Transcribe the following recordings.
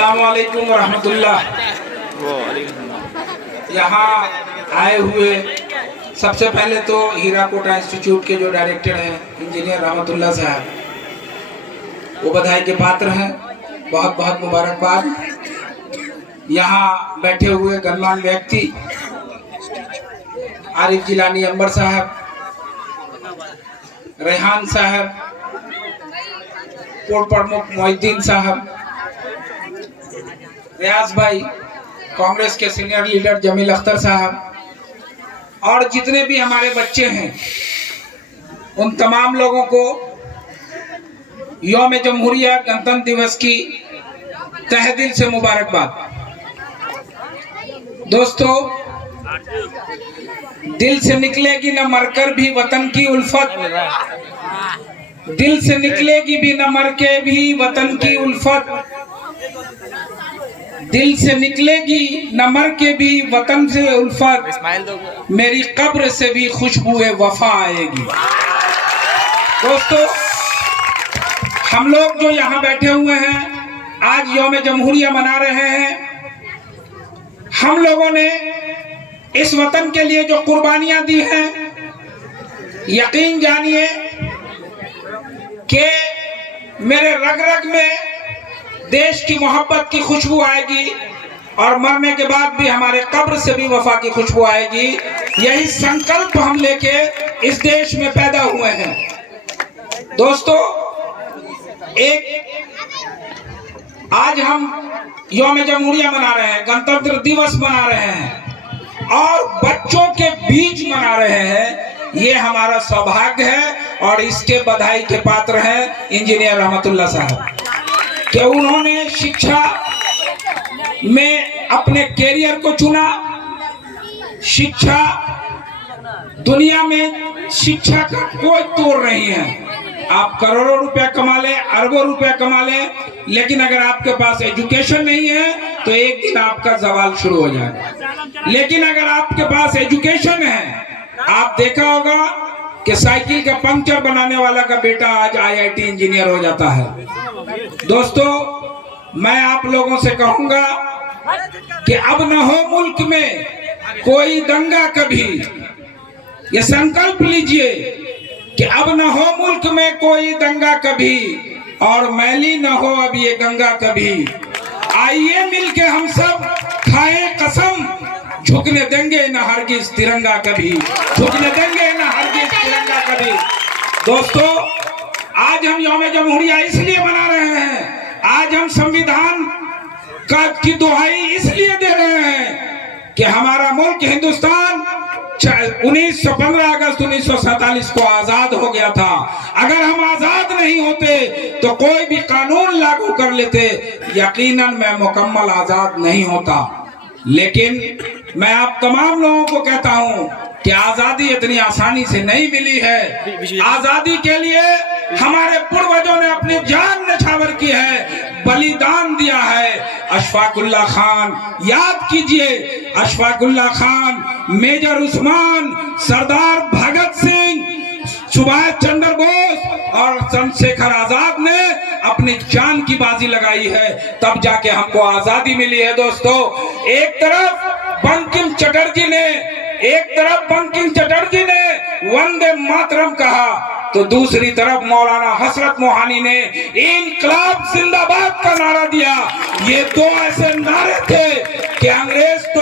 अस्सलामुअलैकुम रहमतुल्लाह। यहाँ आए हुए सबसे पहले तो हीराकोटा इंस्टीट्यूट के जो डायरेक्टर हैं इंजीनियर रहमतुल्लाह साहब, वो बधाई के पात्र हैं। बहुत बहुत मुबारकबाद। यहाँ बैठे हुए गणमान्य व्यक्ति आरिफ जिलानी अंबर साहब, रेहान साहब, पोर्ट प्रमुख मोहिद्दीन साहब, रियाज भाई, कांग्रेस के सीनियर लीडर जमील अख्तर साहब, और जितने भी हमारे बच्चे हैं उन तमाम लोगों को यौम जमहूरिया गणतंत्र दिवस की तहे दिल से मुबारकबाद। दोस्तों, दिल से निकलेगी न मरकर भी वतन की उल्फत, दिल से निकलेगी भी न मर के भी वतन की उल्फत, दिल से निकलेगी न मर के भी वतन से उल्फत, मेरी कब्र से भी खुशबुए वफा आएगी। दोस्तों, हम लोग जो यहाँ बैठे हुए हैं आज यौम जमहूरिया मना रहे हैं। हम लोगों ने इस वतन के लिए जो कुर्बानियां दी हैं, यकीन जानिए कि मेरे रग रग में देश की मोहब्बत की खुशबू आएगी और मरने के बाद भी हमारे कब्र से भी वफा की खुशबू आएगी। यही संकल्प हम लेके इस देश में पैदा हुए हैं। दोस्तों, आज हम यौम जमहूरिया मना रहे हैं, गणतंत्र दिवस मना रहे हैं और बच्चों के बीच मना रहे हैं। ये हमारा सौभाग्य है और इसके बधाई के पात्र हैं इंजीनियर रहमतुल्लाह साहब कि उन्होंने शिक्षा में अपने कैरियर को चुना। शिक्षा, दुनिया में शिक्षा का कोई तोड़ नहीं है। आप करोड़ों रुपया कमा लें, अरबों रुपया कमा लें, लेकिन अगर आपके पास एजुकेशन नहीं है तो एक दिन आपका सवाल शुरू हो जाएगा। लेकिन अगर आपके पास एजुकेशन है, आप देखा होगा कि साइकिल का पंक्चर बनाने वाला का बेटा आज IIT इंजीनियर हो जाता है। दोस्तों, मैं आप लोगों से कहूंगा कि अब न हो मुल्क में कोई दंगा कभी। ये संकल्प लीजिए कि अब न हो मुल्क में कोई दंगा कभी और मैली न हो अब ये गंगा कभी। आइए मिलके हम सब खाएं कसम, झुकने देंगे न हरगिज तिरंगा कभी, झुकने देंगे न हरगिज तिरंगा कभी। दोस्तों, आज हम यौम जमहूरिया इसलिए मना रहे हैं, आज हम संविधान की दुहाई इसलिए दे रहे हैं कि हमारा मुल्क हिंदुस्तान 15 अगस्त 1947 को आजाद हो गया था। अगर हम आजाद नहीं होते तो कोई भी कानून लागू कर लेते, यकीनन मैं मुकम्मल आजाद नहीं होता। लेकिन मैं आप तमाम लोगों को कहता हूं कि आजादी इतनी आसानी से नहीं मिली है। आजादी के लिए हमारे पूर्वजों ने अपनी जान न्यौछावर की है, बलिदान दिया है। अशफाकुल्लाह खान, याद कीजिए, अशफाकुल्लाह खान, मेजर उस्मान, सरदार भगत सिंह, सुभाष चंद्र बोस और चंद्रशेखर आजाद ने अपनी जान की बाजी लगाई है, तब जाके हमको आजादी मिली है। दोस्तों, एक तरफ बंकिम चटर्जी ने वंदे मातरम कहा, तो दूसरी तरफ मौलाना हसरत मोहानी ने इनकलाब जिंदाबाद का नारा दिया। ये दो ऐसे नारे थे कि अंग्रेज तो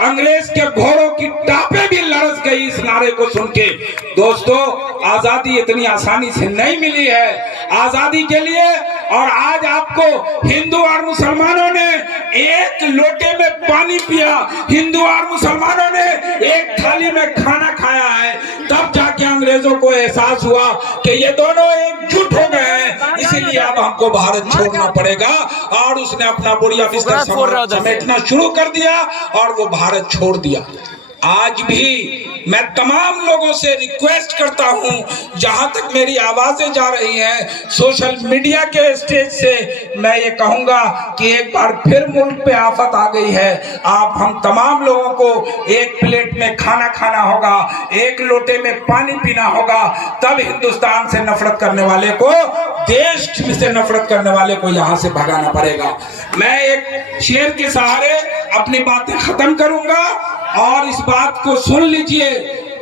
अंग्रेज के घोड़ों की टापे भी लरस गई इस नारे को सुन के। दोस्तों, आजादी इतनी आसानी से नहीं मिली है। आजादी के लिए, और आज आपको हिंदू और मुसलमानों ने एक लोटे में पानी पिया, हिंदू और मुसलमानों ने एक थाली में खाना खाया है, तब जाके अंग्रेजों को एहसास हुआ कि ये दोनों एकजुट हो गए हैं, इसीलिए अब हमको भारत छोड़ना पड़ेगा। और उसने अपना बोरिया बिस्तर समेटना शुरू कर दिया और वो भारत छोड़ दिया। आज भी मैं तमाम लोगों से रिक्वेस्ट करता हूं, जहां तक मेरी आवाजें जा रही हैं सोशल मीडिया के स्टेज से, मैं ये कहूंगा कि एक बार फिर मुल्क पे आफत आ गई है। आप हम तमाम लोगों को एक प्लेट में खाना खाना होगा, एक लोटे में पानी पीना होगा, तब हिंदुस्तान से नफरत करने वाले को, देश से नफरत करने वाले को यहाँ से भगाना पड़ेगा। मैं एक शेर के सहारे अपनी बातें खत्म करूंगा और इस बात को सुन लीजिए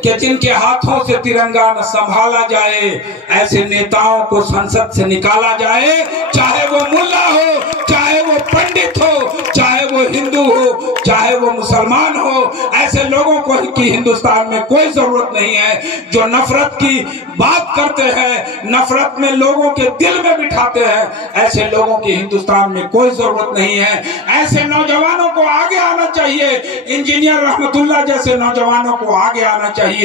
कि जिनके हाथों से तिरंगा न संभाला जाए, ऐसे नेताओं को संसद से निकाला जाए, चाहे वो मुल्ला हो, चाहे वो पंडित हो, चाहे वो हिंदू हो, चाहे वो मुसलमान हो। ऐसे लोगों को की हिंदुस्तान में कोई जरूरत नहीं है जो नफरत की बात करते हैं, नफरत में लोगों के दिल में बिठाते हैं। ऐसे लोगों की हिंदुस्तान में कोई जरूरत नहीं है। ऐसे नौजवानों को आगे आना चाहिए, इंजीनियर रहमतुल्लाह जैसे नौजवानों को आगे आना चाहिए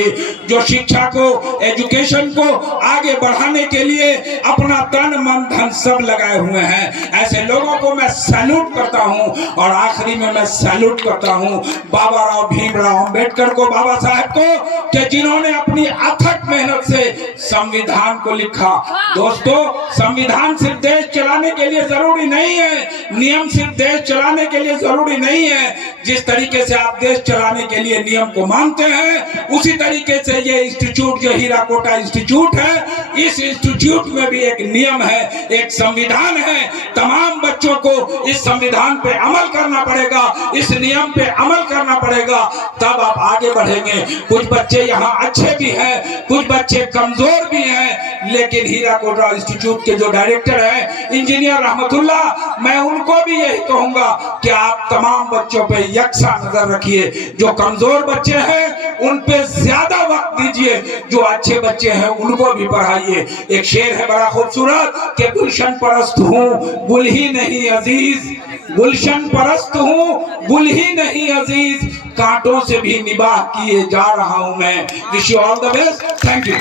जो शिक्षा को, एजुकेशन को आगे बढ़ाने के लिए अपना तन मन धन सब लगाए हुए हैं। ऐसे लोगों को मैं सैल्यूट करता हूं। और आखिरी में मैं सैल्यूट करता हूं बाबा राव भीमराव अंबेडकर को, बाबा साहब को, कि जिन्होंने अपनी अथक मेहनत से संविधान को लिखा। दोस्तों, संविधान सिर्फ देश चलाने के लिए जरूरी नहीं है, नियम सिर्फ देश चलाने के लिए जरूरी नहीं है। जिस तरीके से आप देश चलाने के लिए नियम को मानते हैं, उसी तरीके से ये इंस्टीट्यूट जो हीराकोटा इंस्टीट्यूट है, इस इंस्टीट्यूट में भी एक नियम है, एक संविधान है। तमाम बच्चों को इस संविधान पे अमल करना पड़ेगा, इस नियम पे अमल करना पड़ेगा, तब आप आगे बढ़ेंगे। कुछ बच्चे यहाँ अच्छे भी हैं, कुछ बच्चे कमजोर भी हैं, लेकिन हीराकोटा इंस्टीट्यूट के जो डायरेक्टर हैं इंजीनियर रहमतुल्लाह, मैं उनको भी यही कहूंगा कि आप तमाम बच्चों पे यकसा नजर रखिए। जो कमजोर बच्चे हैं उन पे ज्यादा वक्त दीजिए, जो अच्छे बच्चे हैं उनको भी पढ़ाइए। एक शेर है बड़ा खूबसूरत कि गुलशन परस्त हूँ गुल ही नहीं अजीज, गुलशन परस्त हूँ गुल ही नहीं अजीज, कांटों से भी निबाह किए जा रहा हूं मैं। Wish you all the best. Thank you.